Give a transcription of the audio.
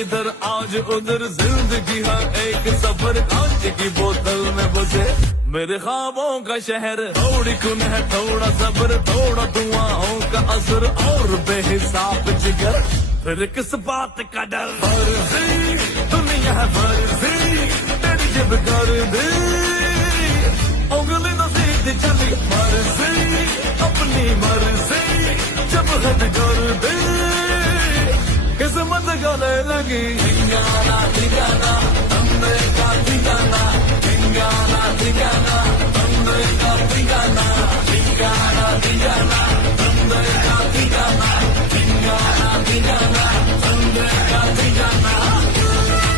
इधर आज उधर जिंदगी है एक सफर, कांच की बोतल में बसे मेरे ख्वाबों का शहर। थोड़ी कुन है थोड़ा सब्र, थोड़ा धुआं का असर और बेहिसाब जिगर, फिर किस बात का डर। फर्जी दुनिया है फर्जी, तेरी जिद कर दी उंगली न सीधी चली, फर्जी अपनी मर्जी जब हद कर दी किस्मत गले लगी। ठिकाना ठिकाना हमने का ठिकाना, ठिकाना ठिकाना हमने का ठिकाना, ठिकाना ठिकाना हमने का ठिकाना, ठिकाना